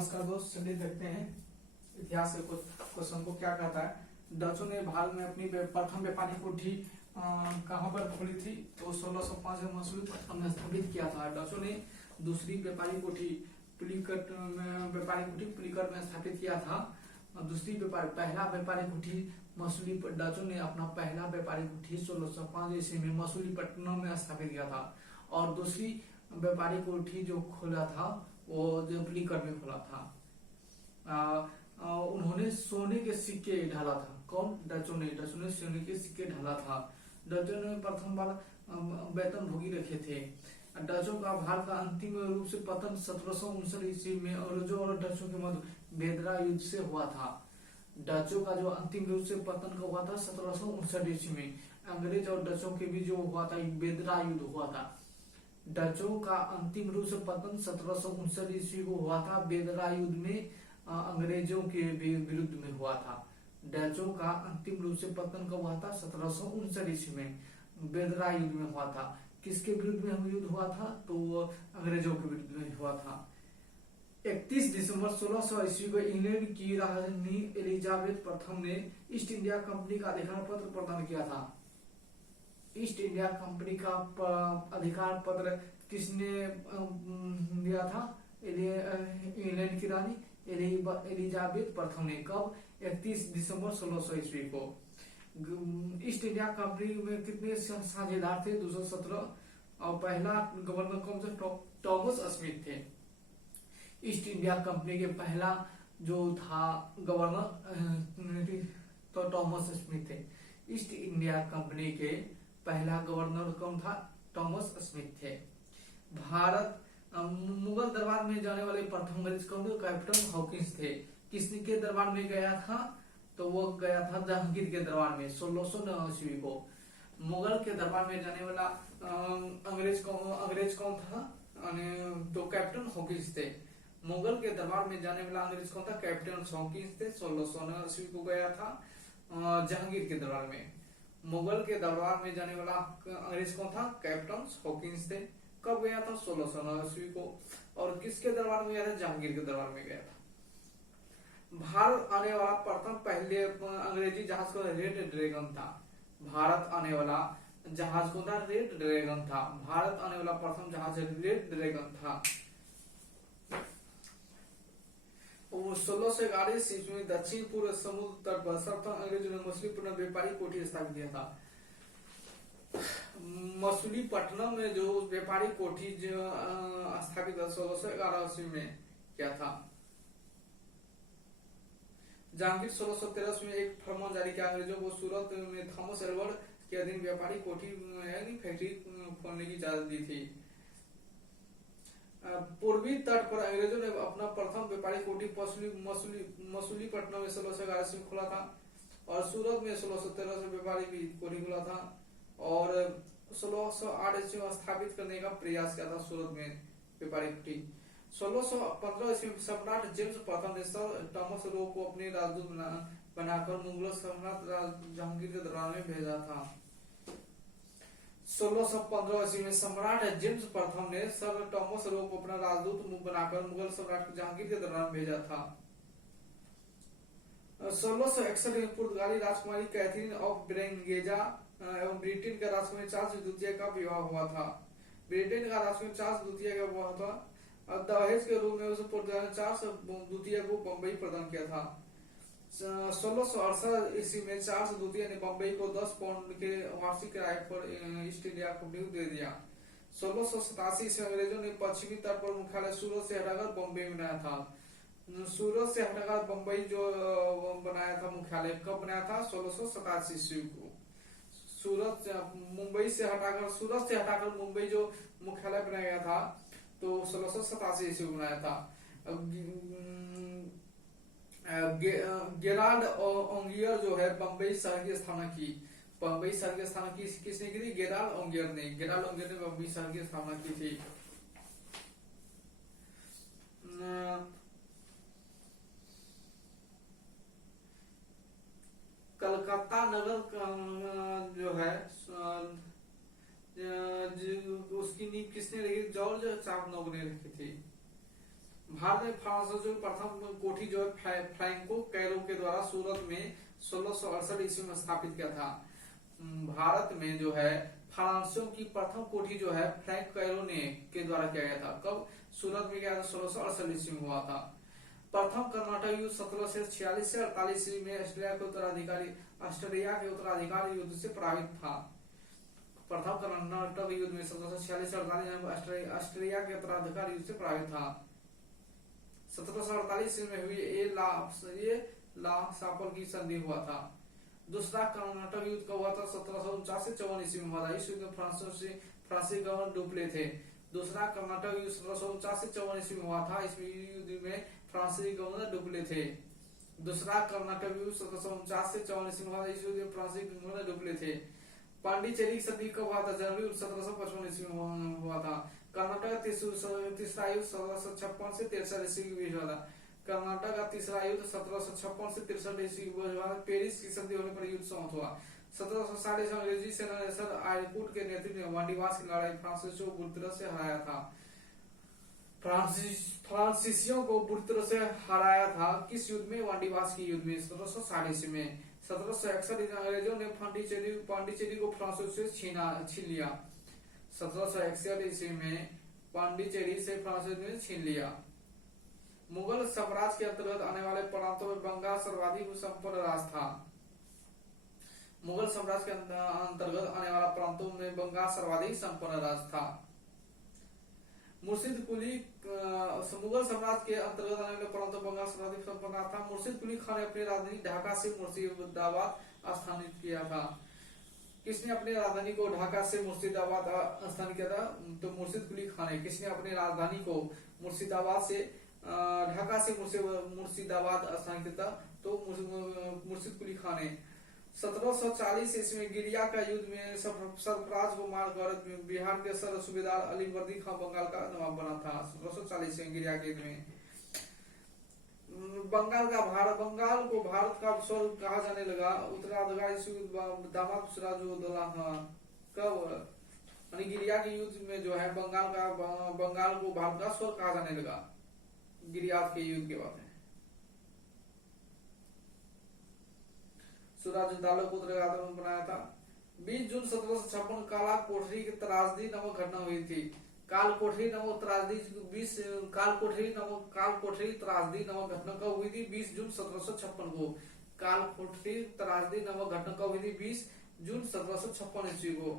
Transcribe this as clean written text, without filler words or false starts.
नमस्कार दोस्त, चलिए देखते हैं इतिहास के कुछ क्वेश्चन को क्या कहता है। डचों ने भारत में अपनी प्रथम व्यापारिक कोठी कहाँ पर खोली थी? तो 1605 में मसूरी पट्टनम में स्थापित किया था। डचों ने दूसरी व्यापारिक कोठी पुलिकट में स्थापित किया था। दूसरी पहला व्यापारिक कोठी डचों ने अपना पहला व्यापारिक कोठी 1605 ईस्वी में मसूलीपट्टनम में स्थापित किया था। और दूसरी व्यापारिक कोठी जो खोला था वो जो पुलिकट में खोला था। उन्होंने सोने के सिक्के ढाला था। कौन? डचों ने सोने के सिक्के ढाला था। डचों ने प्रथम बार वेतन भोगी रखे थे। डचों का भारत का अंतिम रूप से पतन 1759 ईस्वी में अंग्रेजों और डचों के मध्य बेदरा युद्ध से हुआ था। डचों का जो अंतिम रूप से पतन का हुआ था 1759 ईस्वी में अंग्रेज और डचों के बीच जो हुआ था बेदरा युद्ध हुआ था। डचों का अंतिम रूप से पतन 1759 ईस्वी को हुआ था। बेदरा युद्ध में अंग्रेजों के विरुद्ध में हुआ था। डचों का अंतिम रूप से पतन कब हुआ था? 1759 ईस्वी में बेदरा युद्ध में हुआ था। किसके विरुद्ध में युद्ध हुआ था? तो अंग्रेजों के विरुद्ध में हुआ था। 31 दिसंबर 1600 ईस्वी को इंग्लैंड की रानी एलिजाबेथ प्रथम ने ईस्ट इंडिया कंपनी का अधिकार पत्र प्रदान किया था। ईस्ट इंडिया कंपनी का अधिकार पत्र किसने दिया था? इंग्लैंड की रानी एलिजाबेथ प्रथम ने। कब? 31 दिसंबर 1600 ईस्वी को। ईस्ट इंडिया कंपनी में कितने साझेदार थे? 217। और पहला गवर्नर कौन सा? थॉमस स्मिथ थे। ईस्ट इंडिया कंपनी के पहला जो था गवर्नर तो थॉमस स्मिथ थे। ईस्ट इंडिया कंपनी के पहला गवर्नर कौन था? थॉमस स्मिथ थे। भारत मुगल दरबार में जाने वाले प्रथम अंग्रेज कौन थे? कैप्टन हॉकिंस थे। किसने के दरबार में गया था? तो वो गया था जहांगीर के दरबार में 1609 ईस्वी को। मुगल के दरबार में जाने वाला अंग्रेज कौन था? तो कैप्टन हॉकिंस थे। मुगल के दरबार में जाने वाला अंग्रेज कौन था? कैप्टन हॉकिंस थे। 1609 ईस्वी को गया था जहांगीर के दरबार में। मुगल के दरबार में जाने वाला अंग्रेज कौन था? कैप्टन हॉकिंस थे। कब गया था? 1609 ईस्वी को। और किसके दरबार में गया था? जहांगीर के दरबार में गया था। भारत आने वाला प्रथम पहले अंग्रेजी जहाज को रेड ड्रैगन था। भारत आने वाला जहाज कौन था? रेड ड्रैगन था। भारत आने वाला प्रथम जहाज रेड ड्रैगन था। 1611 ईस्वी में दक्षिण पूर्व समुद्र तट पर सर्वप्रथम अंग्रेजों ने मछलीपट्टनम व्यापारिक कोठी स्थापित किया था। मसूलीपट्टनम में जो व्यापारिक कोठी जो स्थापित 1611 ईस्वी में किया था। जहांगीर 1613 में एक फरमान जारी किया। अंग्रेजों को सूरत में थॉमस एडवर्ड के अधीन व्यापारिक कोठी यानी फैक्ट्री खोलने की इजाजत दी थी। पूर्वी तट पर अंग्रेजों ने अपना प्रथम व्यापारिक कोठी मसूलीपट्टनम में 1611 ईस्वी में खोला था। और सूरत में 1613 से व्यापारिक कोठी खोला था। और 1608 ईस्वी में स्थापित करने का प्रयास किया था सूरत में व्यापारिक कोठी। 1615 ईस्वी में सम्राट जेम्स प्रथम ने सर थॉमस रो को अपने राजदूत बनाकर मुगल सम्राट जहांगीर के दरबार में भेजा था। 1615 ईस्वी में सम्राट जेम्स प्रथम ने सर थॉमस रो को अपना राजदूत बनाकर मुगल सम्राट जहांगीर के दरबार में भेजा था। 1661 में पुर्तगाली राजकुमारी कैथरीन ऑफ ब्रेंगेजा एवं ब्रिटेन का राजकुमारी चार्ल्स द्वितीय का विवाह हुआ था। ब्रिटेन का राजकुमारी चार्ल्स द्वितीय का विवाह था। दहेज के रूप में उसे पुर्तगाल ने चार्ल्स द्वितीय को बम्बई प्रदान किया था। 1668 ईस्वी में चार्ल्स द्वितीय ने बम्बई को 10 पाउंड के वार्षिक किराए पर ईस्ट इंडिया कंपनी को दे दिया। 1687 ईस्वी में अंग्रेजों ने पश्चिमी तट पर मुख्यालय सूरत से हटाकर बम्बई में बनाया था। सूरत से हटाकर बम्बई जो बनाया था मुख्यालय कब बनाया था? 1687 ईस्वी को। मुंबई से हटाकर मुंबई जो मुख्यालय बनाया गया था तो 1687 ईस्वी में बनाया था। गेराल्ड ओंगियर जो है बम्बई शहर की स्थापना की। किसने की थी? गेराल्ड ओंगियर ने बम्बई शहर की स्थापना की थी। कलकत्ता नगर जो है उसकी नींव किसने रखी? जॉर्ज चार्नोग ने रखी थी। भारत में फ्रांस जो प्रथम कोठी जो है फ्रैंको कैरो के द्वारा सूरत में 1668 ईस्वी में स्थापित किया था। भारत में जो है फ्रांसियों की प्रथम कोठी जो है फ्रैंक कैरो ने के द्वारा किया गया था। कब? सूरत में क्या था? 1668 ईस्वी में हुआ था। प्रथम कर्नाटक युद्ध 1746 से 48 ईस्वी में ऑस्ट्रेलिया के उत्तराधिकारी युद्ध से प्रभावित था। प्रथम कर्नाटक युद्ध में 1746 से 48 में ऑस्ट्रेलिया के उत्तराधिकारी युद्ध से प्रभावित था। 1748 में हुई ये ला सापल की संधि हुआ था। दूसरा कर्नाटक युद्ध का हुआ था 1749 से 54 ईस्वी में हुआ था। इस युद्ध में फ्रांसीसी गवर्नर डुप्ले थे। दूसरा कर्नाटक युद्ध 1749 से 54 ईस्वी में हुआ था। इस युद्ध में फ्रांसीसी गवर्नर डुप्ले थे। दूसरा कर्नाटक युद्ध 1749 से 54 ईस्वी में हुआ था। इस युद्ध में फ्रांसीसी गवर्नर डुप्ले थे। पांडिचेरी की संधि कब हुआ था? जनवरी 1755 ईस्वी में हुआ था। कर्नाटक का तीसरा युद्ध 1756 से 63 ईस्वी के बीच हुआ था। कर्नाटक का तीसरा युद्ध 1756 से 63 ईस्वी के बीच हुआ था। पेरिस की संधि होने पर युद्ध समाप्त हुआ। 1760 में अंग्रेजी सेना ने सर आर्कुट के नेतृत्व में वांडीवास की लड़ाई फ्रांसीसियों को बुरी तरह से हराया था। फ्रांसीसियों को बुरी तरह से हराया था। किस युद्ध में? वांडीवास की युद्ध में 1760 ईस्वी में। 1761 अंग्रेजों ने पांडिचेरी को फ्रांसीसियों से छीन लिया। 1761 ईस्वी में पांडिचेरी से फ्रांसीसियों ने छीन लिया। मुगल साम्राज्य के अंतर्गत आने वाले प्रांतों में बंगाल सर्वाधिक संपन्न राज्य था। मुगल साम्राज्य के अंतर्गत आने वाला प्रांतों में बंगाल सर्वाधिक संपन्न राज्य था। मुर्शिद कुली मुगल साम्राज्य के अंतर्गत आने वाले प्रांतों बंगाल सर्वाधिक संपन्न था। मुर्शिद कुली खान ने अपनी राजधानी ढाका से मुर्शिदाबाद स्थानांतरित किया था। किसने अपनी राजधानी को ढाका से मुर्शिदाबाद स्थानांतरित किया था? तो मुर्शिद कुली खान ने। किसने अपनी राजधानी को मुर्शिदाबाद से ढाका से मुर्शिदाबाद स्थानांतरित किया था? तो मुर्शिद कुली खान ने। 1740 ईस्वी में गिरिया का युद्ध में सरफराज को मारकर बिहार के सर सूबेदार अलीवर्दी खान बंगाल का नवाब बना था। 1740 में गिरिया के युद्ध में बंगाल को भारत का स्वर्ग कहा जाने लगा। उत्तराधिकारी दामाद सिराजुद्दौला कब? गिरिया के युद्ध में जो है बंगाल को भारत का स्वर्ग कहा जाने लगा। गिरिया के युद्ध के बाद सिराजुद्दौला को उत्तराधिकारी बनाया था। 20 जून 1756 काला कोठरी की त्रासदी नामक घटना हुई थी। काल कोठरी नामक त्रासदी नामक घटना कब हुई थी? 20 जून 1756 को। काल कोठरी त्रासदी नामक घटना कब हुई थी? 20 जून 1756 ईस्वी को।